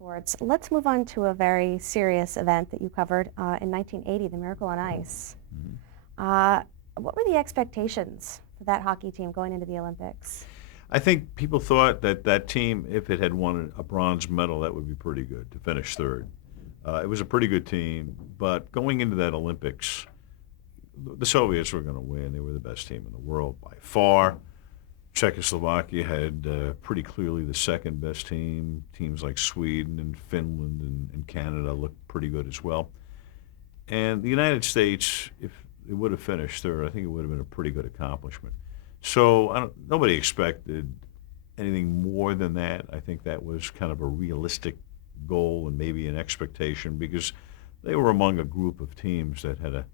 sports. Let's move on to a very serious event that you covered in 1980, the Miracle on Ice. Mhm. Uh, what were the expectations for that hockey team going into the Olympics? I think people thought that that team, if it had won a bronze medal, that would be pretty good to finish third. It was a pretty good team, but going into that Olympics, the Soviets were going to win. They were the best team in the world by far. Czechoslovakia had pretty clearly the second best team. Teams like Sweden and Finland and Canada looked pretty good as well. And the United States, if it would have finished third, I think it would have been a pretty good accomplishment. So nobody expected anything more than that. I think that was kind of a realistic goal and maybe an expectation because they were among a group of teams that had a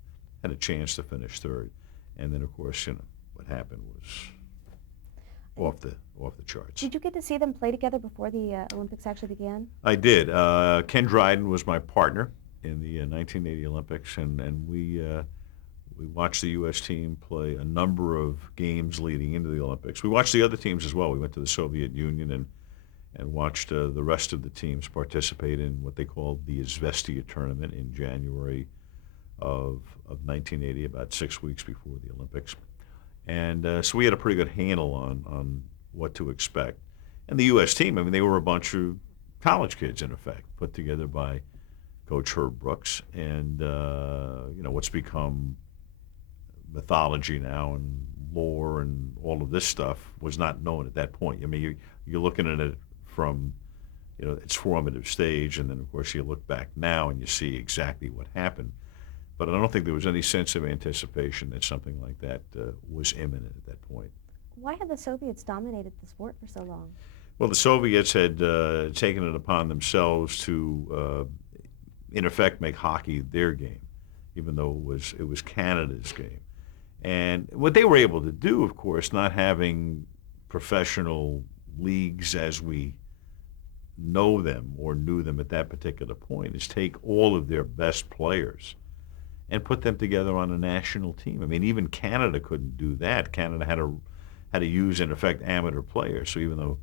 chance to finish third. And then, of course, what happened was off the charts. Did you get to see them play together before the Olympics actually began? I did. Ken Dryden was my partner in the 1980 Olympics, and we watched the U.S. team play a number of games leading into the Olympics. We watched the other teams as well. We went to the Soviet Union and watched the rest of the teams participate in what they called the Izvestia tournament in January of 1980, about 6 weeks before the Olympics. And so we had a pretty good handle on what to expect. And the U.S. team, I mean, they were a bunch of college kids, in effect, put together by Coach Herb Brooks. And, what's become mythology now and lore and all of this stuff was not known at that point. I mean, you're looking at it from, its formative stage. And then, of course, you look back now and you see exactly what happened. But I don't think there was any sense of anticipation that something like that was imminent at that point. Why had the Soviets dominated the sport for so long? Well, the Soviets had taken it upon themselves to, in effect, make hockey their game, even though it was Canada's game. And what they were able to do, of course, not having professional leagues as we know them or knew them at that particular point, is take all of their best players and put them together on a national team. I mean, even Canada couldn't do that. Canada had to use, in effect, amateur players. So even though,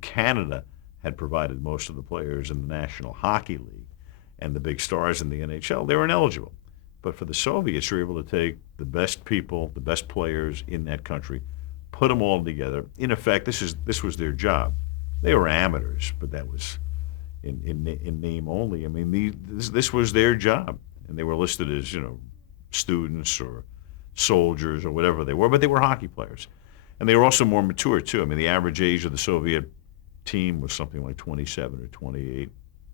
Canada had provided most of the players in the National Hockey League and the big stars in the NHL, they were ineligible. But for the Soviets, you were able to take the best people, the best players in that country, put them all together. In effect, this was their job. They were amateurs, but that was in name only. I mean, this was their job. And they were listed as, students or soldiers or whatever they were, but they were hockey players. And they were also more mature, too. I mean, the average age of the Soviet team was something like 27 or 28.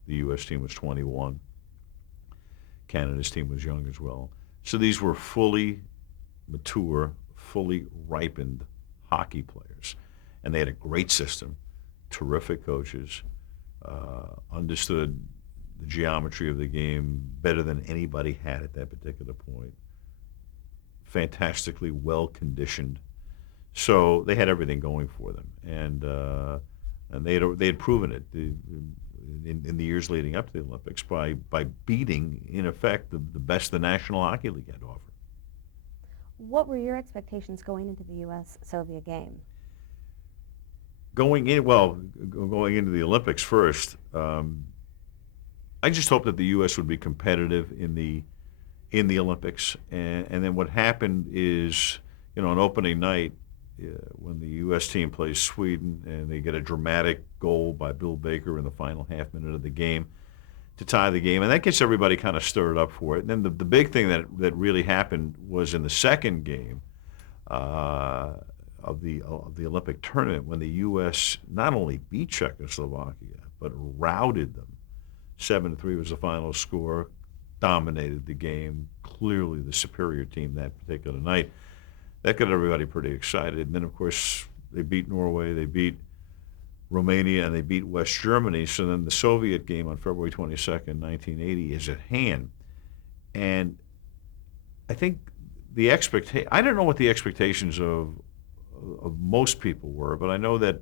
The U.S. team was 21. Canada's team was young as well. So these were fully mature, fully ripened hockey players. And they had a great system, terrific coaches, understood the geometry of the game better than anybody had at that particular point. Fantastically well conditioned, so they had everything going for them, and they had proven it in the years leading up to the Olympics by beating, in effect, the best the National Hockey League had to offer. What were your expectations going into the U.S.-Soviet game? Going into the Olympics first. I just hope that the U.S. would be competitive in the Olympics, and then what happened is, on opening night, when the U.S. team plays Sweden and they get a dramatic goal by Bill Baker in the final half minute of the game to tie the game, and that gets everybody kind of stirred up for it. And then the big thing that really happened was in the second game of the Olympic tournament when the U.S. not only beat Czechoslovakia but routed them. 7-3 was the final score, dominated the game, clearly the superior team that particular night. That got everybody pretty excited. And then, of course, they beat Norway, they beat Romania, and they beat West Germany. So then the Soviet game on February 22nd, 1980 is at hand. And I think I don't know what the expectations of most people were, but I know that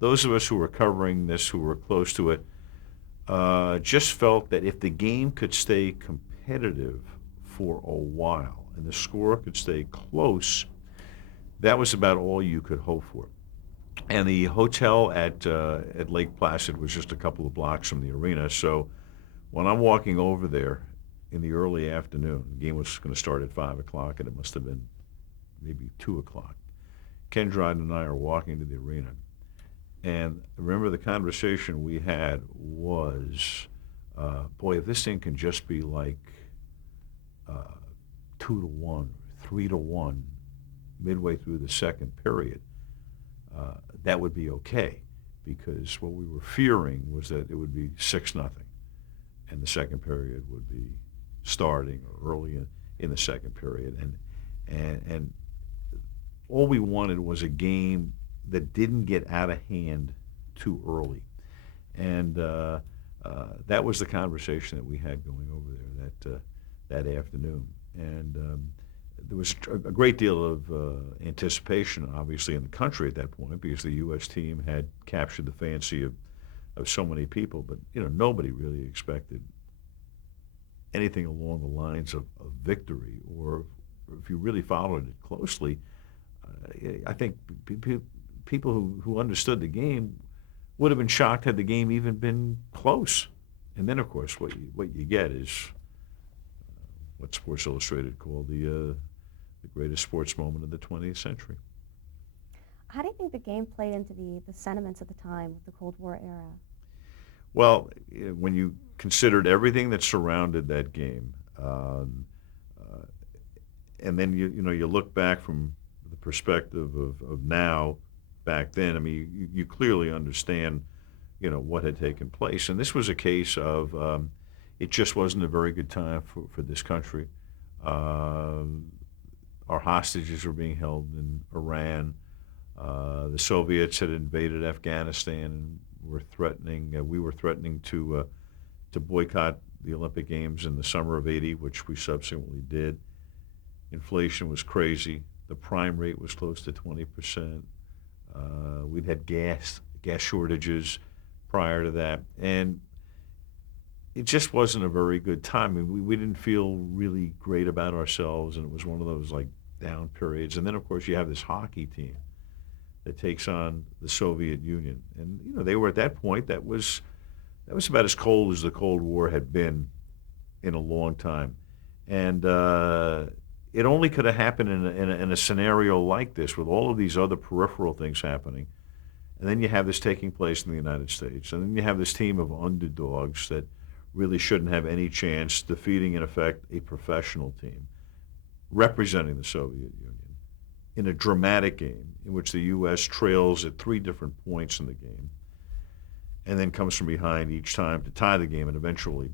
those of us who were covering this, who were close to it, just felt that if the game could stay competitive for a while and the score could stay close, that was about all you could hope for. And the hotel at Lake Placid was just a couple of blocks from the arena. So when I'm walking over there in the early afternoon, the game was going to start at 5 o'clock, and it must have been maybe 2 o'clock. Ken Dryden and I are walking to the arena, and remember the conversation we had was, boy, if this thing can just be like 2-1, 3-1 midway through the second period, that would be okay, because what we were fearing was that it would be 6-0, and the second period would be starting or early in the second period, and all we wanted was a game that didn't get out of hand too early, and that was the conversation that we had going over there that afternoon, and there was a great deal of anticipation, obviously, in the country at that point, because the U.S. team had captured the fancy of so many people. But nobody really expected anything along the lines of victory, or if you really followed it closely, I think people who understood the game would have been shocked had the game even been close. And then, of course, what you get is what Sports Illustrated called the greatest sports moment of the 20th century. How do you think the game played into the sentiments of the time with the Cold War era? Well, when you considered everything that surrounded that game, and then you look back from the perspective of now, back then, I mean, you clearly understand, what had taken place. And this was a case of it just wasn't a very good time for this country. Our hostages were being held in Iran. The Soviets had invaded Afghanistan and were threatening. We were threatening to boycott the Olympic Games in the summer of '80, which we subsequently did. Inflation was crazy. The prime rate was close to 20%. We'd had gas shortages prior to that, and it just wasn't a very good time. I mean, we didn't feel really great about ourselves, and it was one of those like down periods. And then, of course, you have this hockey team that takes on the Soviet Union, and they were at that point. That was about as cold as the Cold War had been in a long time, and it only could have happened in a scenario like this, with all of these other peripheral things happening. And then you have this taking place in the United States, and then you have this team of underdogs that really shouldn't have any chance, defeating, in effect, a professional team representing the Soviet Union in a dramatic game in which the U.S. trails at 3 different points in the game and then comes from behind each time to tie the game and eventually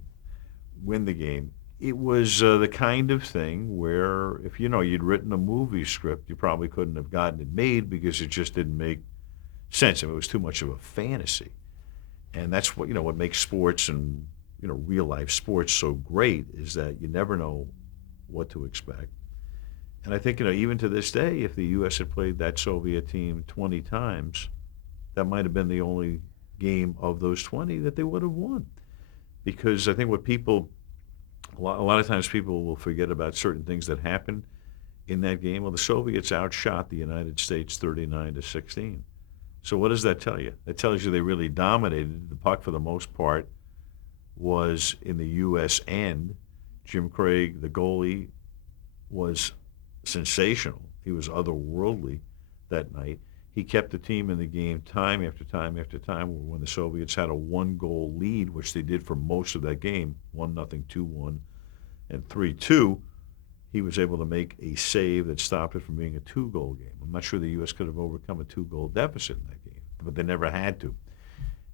win the game. It was the kind of thing where if you'd written a movie script, you probably couldn't have gotten it made because it just didn't make sense. I mean, it was too much of a fantasy. And that's what makes sports and real life sports so great, is that you never know what to expect. And I think, even to this day, if the U.S. had played that Soviet team 20 times, that might have been the only game of those 20 that they would have won. Because I think a lot of times people will forget about certain things that happened in that game. Well, the Soviets outshot the United States 39-16. So what does that tell you? That tells you they really dominated. The puck, for the most part, was in the U.S. end. Jim Craig, the goalie, was sensational. He was otherworldly that night. He kept the team in the game time after time after time. When the Soviets had a 1-goal lead, which they did for most of that game, 1-0, 2-1, and 3-2, he was able to make a save that stopped it from being a 2-goal game. I'm not sure the U.S. could have overcome a 2-goal deficit in that game, but they never had to.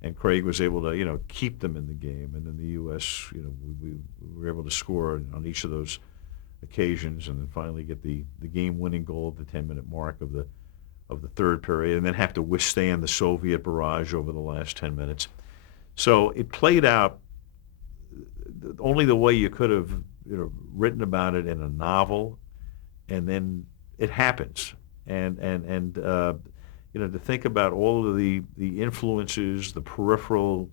And Craig was able to, keep them in the game. And then the U.S., we were able to score on each of those occasions, and then finally get the game-winning goal at the 10-minute mark of the third period, and then have to withstand the Soviet barrage over the last 10 minutes. So it played out only the way you could have written about it in a novel, and then it happens. And to think about all of the influences, the peripheral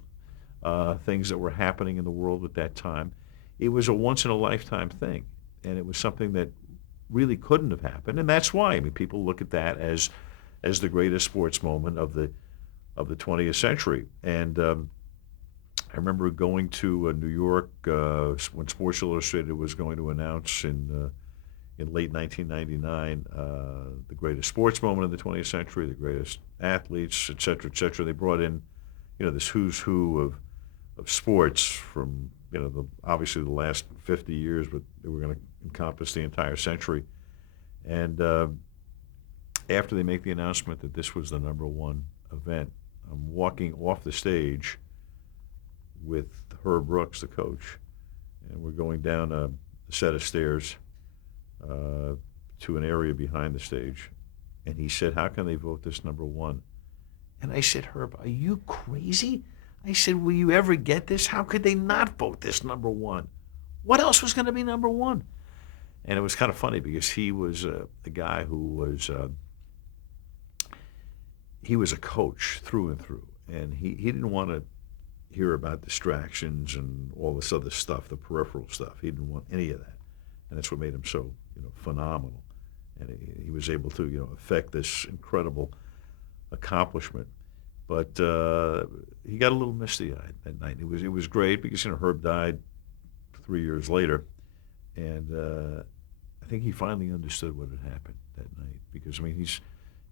things that were happening in the world at that time, it was a once-in-a-lifetime thing. And it was something that really couldn't have happened. And that's why, people look at that as as the greatest sports moment of the 20th century. And I remember going to New York when Sports Illustrated was going to announce in late 1999 the greatest sports moment of the 20th century, the greatest athletes, et cetera, et cetera. They brought in, this who's who of sports from, obviously the last 50 years, but they were going to encompass the entire century. And after they make the announcement that this was the number one event, I'm walking off the stage with Herb Brooks, the coach, and we're going down a set of stairs to an area behind the stage. And he said, "How can they vote this number one?" And I said, "Herb, are you crazy?" I said, "Will you ever get this? How could they not vote this number one? What else was going to be number one?" And it was kind of funny because he was a guy who was he was a coach through and through, and he didn't want to hear about distractions and all this other stuff, the peripheral stuff. He didn't want any of that, and that's what made him so phenomenal. And he was able to affect this incredible accomplishment. But he got a little misty-eyed that night. It was great because Herb died 3 years later, and I think he finally understood what had happened that night. Because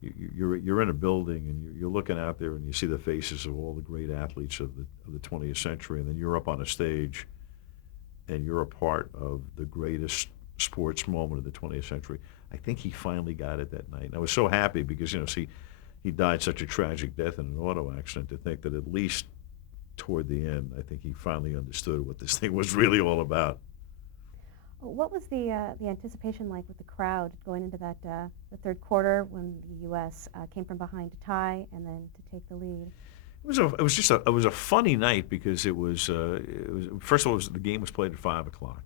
you're in a building and you're looking out there and you see the faces of all the great athletes of the 20th century, and then you're up on a stage and you're a part of the greatest sports moment of the 20th century. I think he finally got it that night. And I was so happy because he died such a tragic death in an auto accident, to think that at least toward the end, I think he finally understood what this thing was really all about. What was the anticipation like with the crowd going into that the third quarter when the U.S. Came from behind to tie and then to take the lead? It was a funny night because it was first of all, the game was played at 5:00.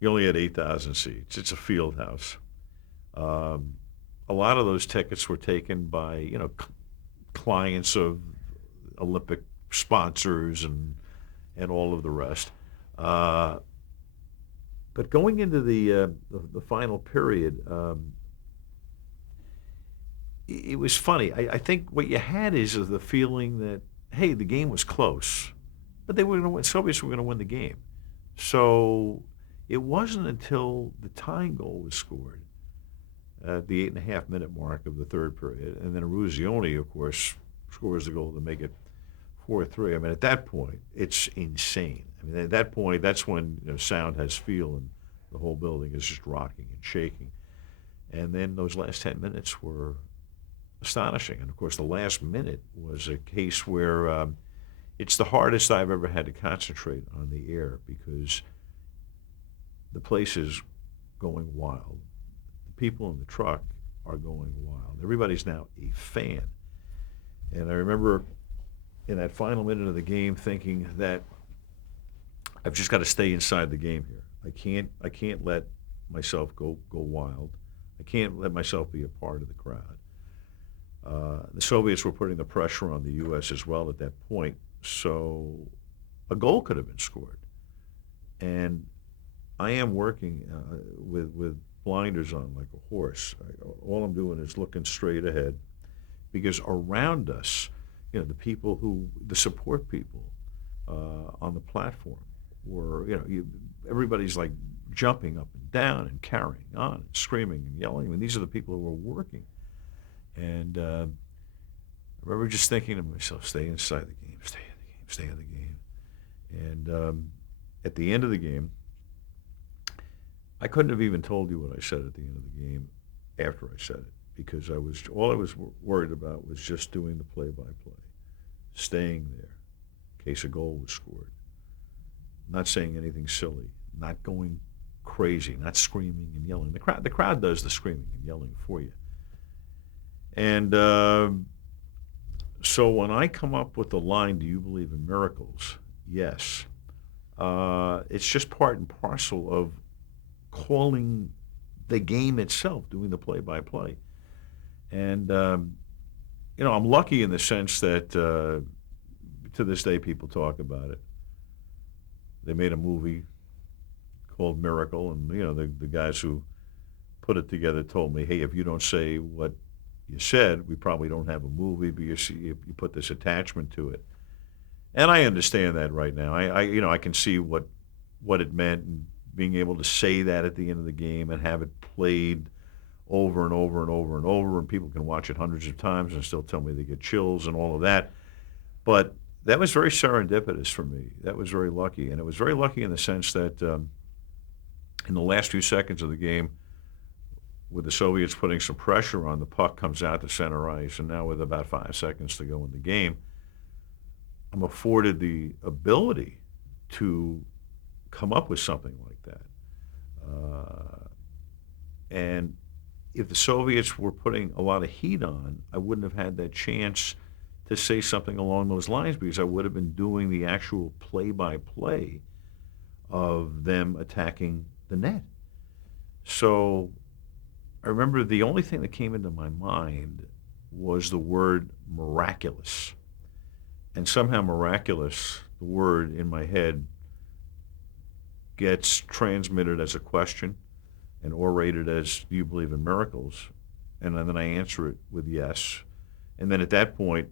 You only had 8,000 seats. It's a field house. A lot of those tickets were taken by clients of Olympic sponsors and all of the rest. But going into the final period, it was funny. I think what you had is the feeling that, hey, the game was close, but they were going to win. Soviets were going to win the game. So it wasn't until the tying goal was scored at the 8.5-minute mark of the third period, and then Eruzione, of course, scores the goal to make it 4-3. I mean, at that point, it's insane. I mean, at that point, that's when sound has feel and the whole building is just rocking and shaking. And then those last 10 minutes were astonishing. And, of course, the last minute was a case where it's the hardest I've ever had to concentrate on the air because the place is going wild. The people in the truck are going wild. Everybody's now a fan. And I remember in that final minute of the game thinking that I've just got to stay inside the game here. I can't let myself go wild. I can't let myself be a part of the crowd. The Soviets were putting the pressure on the U.S. as well at that point, so a goal could have been scored. And I am working with blinders on like a horse. All I'm doing is looking straight ahead because around us, the people the support people on the platform were, everybody's like jumping up and down and carrying on and screaming and yelling. I mean, these are the people who were working. And I remember just thinking to myself, stay inside the game, stay in the game, stay in the game. And at the end of the game, I couldn't have even told you what I said at the end of the game after I said it, because all I was worried about was just doing the play-by-play, staying there in case a goal was scored, not saying anything silly, not going crazy, not screaming and yelling. The crowd does the screaming and yelling for you. And so when I come up with the line, "Do you believe in miracles?" Yes. It's just part and parcel of calling the game itself, doing the play-by-play. And, I'm lucky in the sense that to this day people talk about it. They made a movie called Miracle, and, the guys who put it together told me, hey, if you don't say what you said, we probably don't have a movie, but you put this attachment to it. And I understand that right now. I can see what it meant, and being able to say that at the end of the game and have it played over and over and over and over, and people can watch it hundreds of times and still tell me they get chills and all of that. But that was very serendipitous for me. That was very lucky, and it was very lucky in the sense that in the last few seconds of the game, with the Soviets putting some pressure on, the puck comes out to center ice, and now with about 5 seconds to go in the game, I'm afforded the ability to come up with something like that. And if the Soviets were putting a lot of heat on, I wouldn't have had that chance to say something along those lines, because I would have been doing the actual play-by-play of them attacking the net. So I remember the only thing that came into my mind was the word miraculous. And somehow miraculous, the word in my head, gets transmitted as a question and orated as, do you believe in miracles? And then I answer it with yes. And then at that point,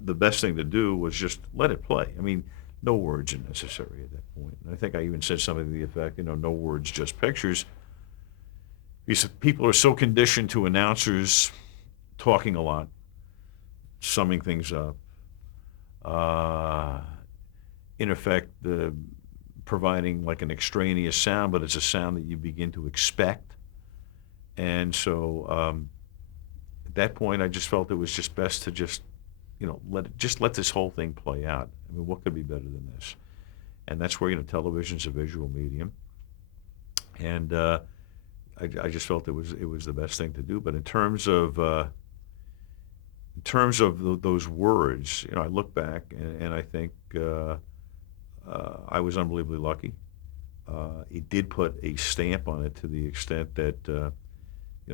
the best thing to do was just let it play. I mean, no words are necessary at that point. And I think I even said something to the effect, no words, just pictures. Because people are so conditioned to announcers talking a lot, summing things up, in effect, providing like an extraneous sound, but it's a sound that you begin to expect. And so at that point, I just felt it was just best to just, let this whole thing play out. I mean, what could be better than this? And that's where, television's a visual medium. And I just felt it was the best thing to do. But in terms of those words, I look back and I think I was unbelievably lucky. It did put a stamp on it to the extent that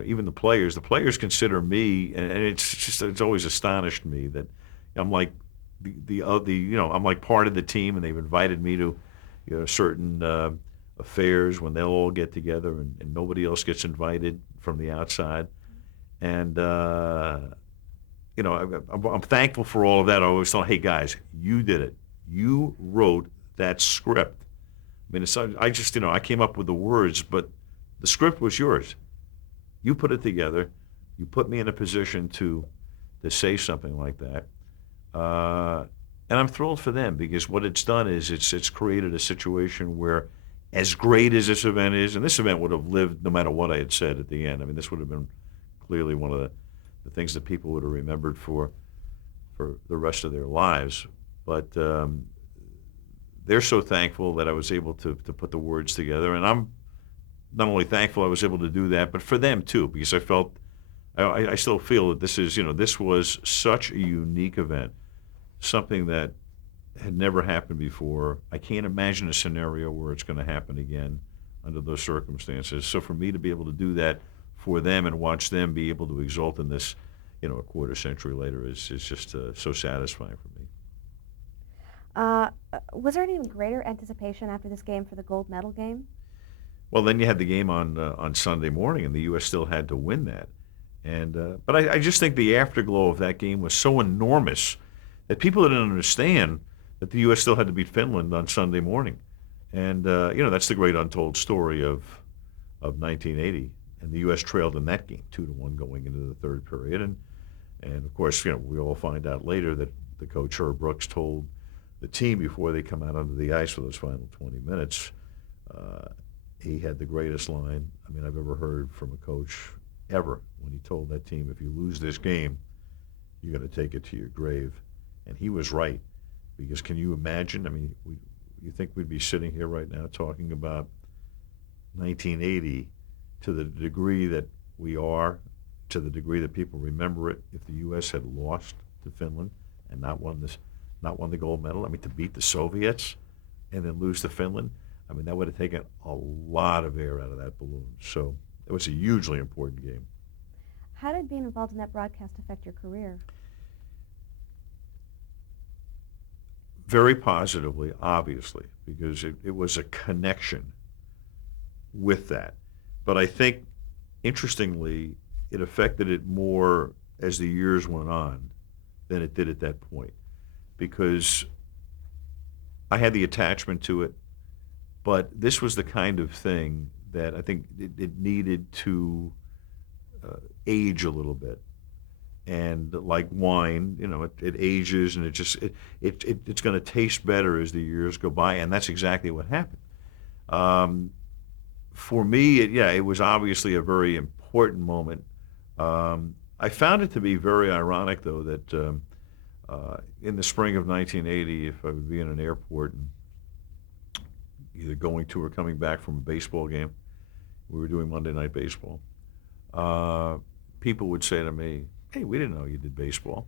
even the players consider me, and it's always astonished me that I'm like I'm like part of the team, and they've invited me to certain affairs when they'll all get together, and nobody else gets invited from the outside. And I'm thankful for all of that. I always thought, hey guys, you did it. You wrote that script. I mean, I came up with the words, but the script was yours. You put it together. You put me in a position to say something like that. And I'm thrilled for them, because what it's done is it's created a situation where, as great as this event is, and this event would have lived no matter what I had said at the end. I mean, this would have been clearly one of the things that people would have remembered for the rest of their lives. But they're so thankful that I was able to put the words together, and I'm not only thankful I was able to do that, but for them too, because I still feel that this was such a unique event, something that had never happened before. I can't imagine a scenario where it's going to happen again under those circumstances. So for me to be able to do that for them and watch them be able to exult in this, a quarter century later is just so satisfying for me. Was there any greater anticipation after this game for the gold medal game? Well, then you had the game on Sunday morning, and the U.S. still had to win that. And but I just think the afterglow of that game was so enormous that people didn't understand that the U.S. still had to beat Finland on Sunday morning. And that's the great untold story of 1980. And the U.S. trailed in that game 2-1 going into the third period. And of course, we all find out later that the coach Herb Brooks told the team before they come out onto the ice for those final 20 minutes, he had the greatest line I've ever heard from a coach ever, when he told that team, if you lose this game, you're going to take it to your grave. And he was right, because can you imagine? You think we'd be sitting here right now talking about 1980 to the degree that we are, to the degree that people remember it, if the U.S. had lost to Finland and not won the gold medal? To beat the Soviets and then lose to Finland, that would have taken a lot of air out of that balloon. So it was a hugely important game. How did being involved in that broadcast affect your career? Very positively, obviously, because it was a connection with that. But I think, interestingly, it affected it more as the years went on than it did at that point, because I had the attachment to it, but this was the kind of thing that I think it needed to age a little bit. And like wine, it ages, and it's going to taste better as the years go by, and that's exactly what happened. Um, for me, it was obviously a very important moment. I found it to be very ironic, though, that in the spring of 1980, if I would be in an airport and either going to or coming back from a baseball game, we were doing Monday Night Baseball, people would say to me, "Hey, we didn't know you did baseball."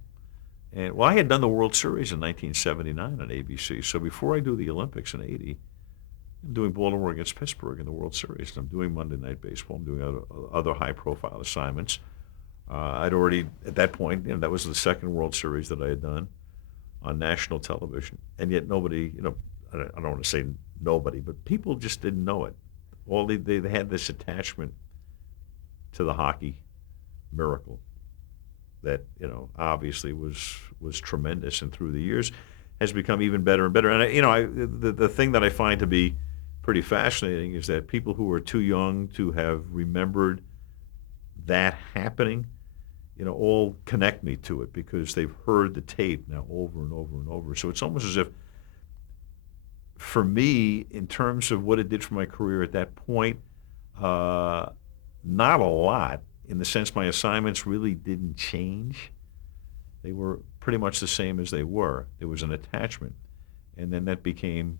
And well, I had done the World Series in 1979 on ABC, so before I do the Olympics in '80, I'm doing Baltimore against Pittsburgh in the World Series, and I'm doing Monday Night Baseball. I'm doing other high-profile assignments. I'd already, at that point, that was the second World Series that I had done on national television, and yet nobody, I don't want to say nobody, but people just didn't know it. All they had this attachment to the hockey miracle that obviously was tremendous, and through the years has become even better and better. And the thing that I find to be pretty fascinating is that people who are too young to have remembered that happening, all connect me to it because they've heard the tape now over and over and over. So it's almost as if, for me, in terms of what it did for my career at that point, not a lot, in the sense my assignments really didn't change. They were pretty much the same as they were. There was an attachment, and then that became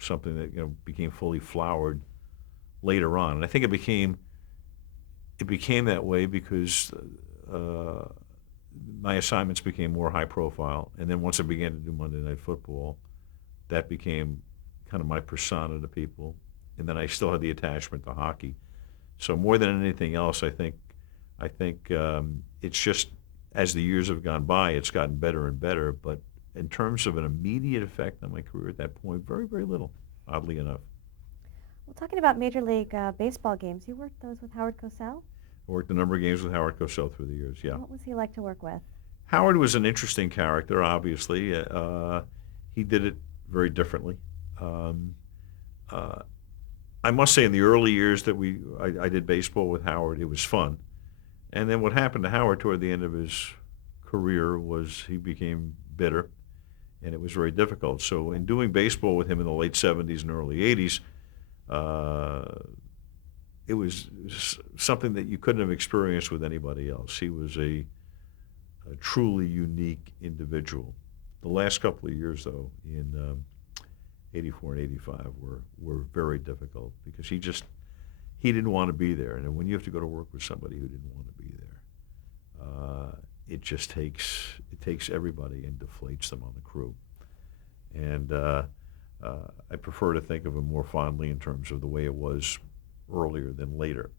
something that became fully flowered later on. And I think it became that way because my assignments became more high profile, and then once I began to do Monday Night Football, that became kind of my persona to people, and then I still had the attachment to hockey. So more than anything else, I think it's just, as the years have gone by, it's gotten better and better. But in terms of an immediate effect on my career at that point, very, very little, oddly enough. Well, talking about Major League Baseball games, you worked those with Howard Cosell? I worked a number of games with Howard Cosell through the years, yeah. What was he like to work with? Howard was an interesting character, obviously. He did it very differently. I must say, in the early years that I did baseball with Howard, it was fun. And then what happened to Howard toward the end of his career was he became bitter, and it was very difficult. So in doing baseball with him in the late 70s and early 80s, it was something that you couldn't have experienced with anybody else. He was a truly unique individual. The last couple of years, though, in 84 and 85 were very difficult because he didn't want to be there. And when you have to go to work with somebody who didn't want to be there, it just takes everybody and deflates them on the crew. And I prefer to think of him more fondly in terms of the way it was earlier than later.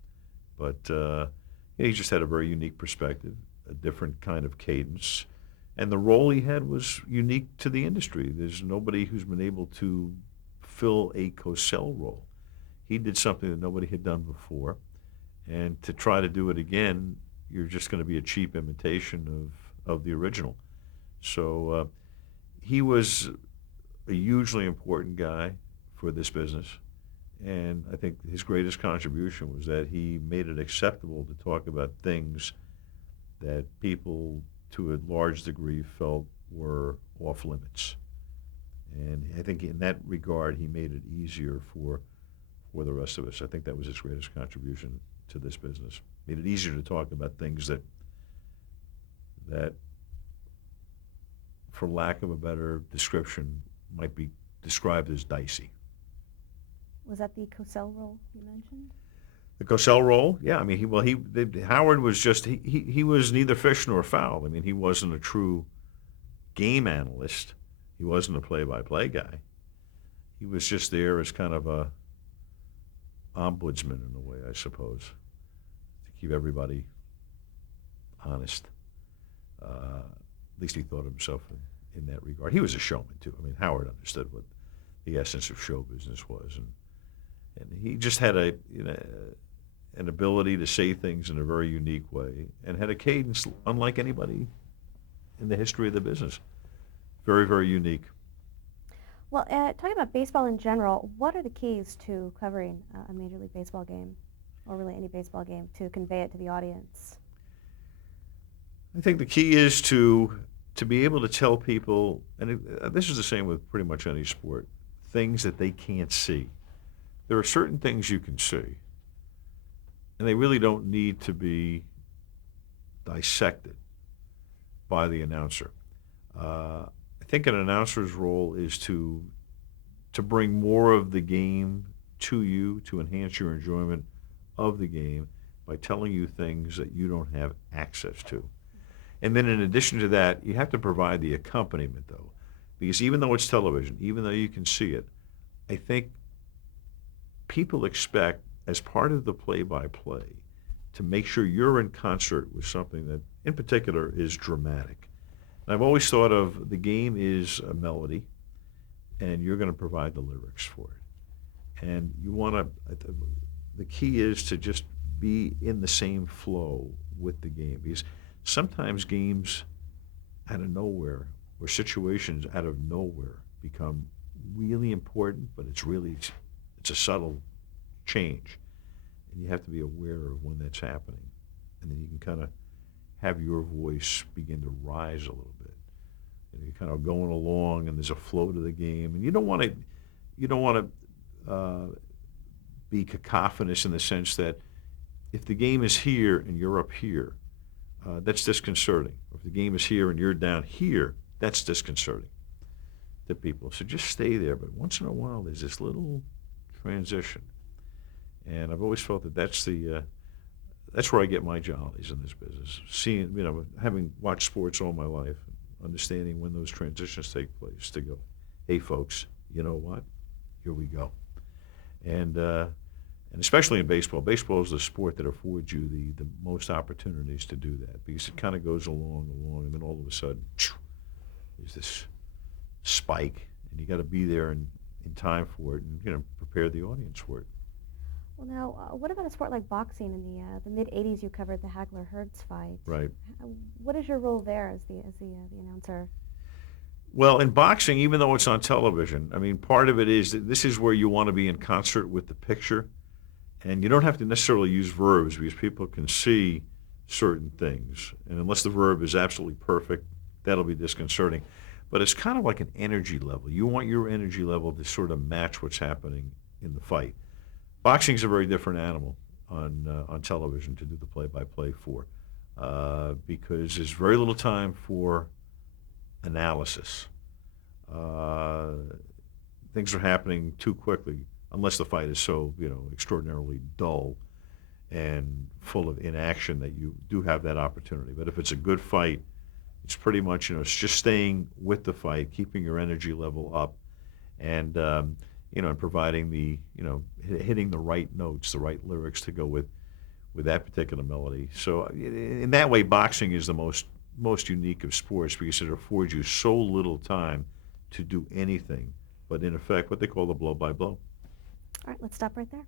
But he just had a very unique perspective, a different kind of cadence. And the role he had was unique to the industry. There's nobody who's been able to fill a Cosell role. He did something that nobody had done before. And to try to do it again, you're just going to be a cheap imitation of the original. So he was a hugely important guy for this business. And I think his greatest contribution was that he made it acceptable to talk about things that people, to a large degree, felt were off limits. And I think in that regard, he made it easier for the rest of us. I think that was his greatest contribution to this business. Made it easier to talk about things that, for lack of a better description, might be described as dicey. Was that the Cosell role you mentioned? The Cosell role, yeah. I mean, Howard was just he was neither fish nor fowl. I mean, he wasn't a true game analyst. He wasn't a play-by-play guy. He was just there as kind of a ombudsman in a way, I suppose, to keep everybody honest. At least he thought of himself in that regard. He was a showman too. I mean, Howard understood what the essence of show business was, and he just had an ability to say things in a very unique way, and had a cadence unlike anybody in the history of the business. Very, very unique. Well, talking about baseball in general, what are the keys to covering a Major League Baseball game, or really any baseball game, to convey it to the audience? I think the key is to be able to tell people, and this is the same with pretty much any sport, things that they can't see. There are certain things you can see, and they really don't need to be dissected by the announcer. I think an announcer's role is to bring more of the game to you, to enhance your enjoyment of the game by telling you things that you don't have access to. And then in addition to that, you have to provide the accompaniment, though, because even though it's television, even though you can see it, I think people expect, as part of the play-by-play, to make sure you're in concert with something that, in particular, is dramatic. And I've always thought of the game is a melody, and you're going to provide the lyrics for it. And you want to, the key is to just be in the same flow with the game, because sometimes games out of nowhere, or situations out of nowhere, become really important, but it's a subtle change, and you have to be aware of when that's happening, and then you can kind of have your voice begin to rise a little bit. And you're kind of going along, and there's a flow to the game, and you don't want to be cacophonous in the sense that if the game is here and you're up here, that's disconcerting. If the game is here and you're down here, that's disconcerting to people. So just stay there. But once in a while, there's this little transition, and I've always felt that that's where I get my jollies in this business. Seeing, having watched sports all my life, understanding when those transitions take place, to go, hey folks, you know what? Here we go. And especially in baseball. Baseball is the sport that affords you the most opportunities to do that, because it kind of goes along, and then all of a sudden, there's this spike, and you got to be there in time for it, and prepare the audience for it. Well, now, what about a sport like boxing? In the mid-'80s, you covered the Hagler-Hearns fight. Right. What is your role there as the announcer? Well, in boxing, even though it's on television, I mean, part of it is that this is where you want to be in concert with the picture. And you don't have to necessarily use verbs, because people can see certain things. And unless the verb is absolutely perfect, that'll be disconcerting. But it's kind of like an energy level. You want your energy level to sort of match what's happening in the fight. Boxing's a very different animal on television to do the play-by-play for, because there's very little time for analysis. Things are happening too quickly, unless the fight is so, extraordinarily dull and full of inaction that you do have that opportunity. But if it's a good fight, it's pretty much, it's just staying with the fight, keeping your energy level up, and, and providing the, hitting the right notes, the right lyrics to go with that particular melody. So in that way, boxing is the most unique of sports, because it affords you so little time to do anything but, in effect, what they call the blow-by-blow. All right, let's stop right there.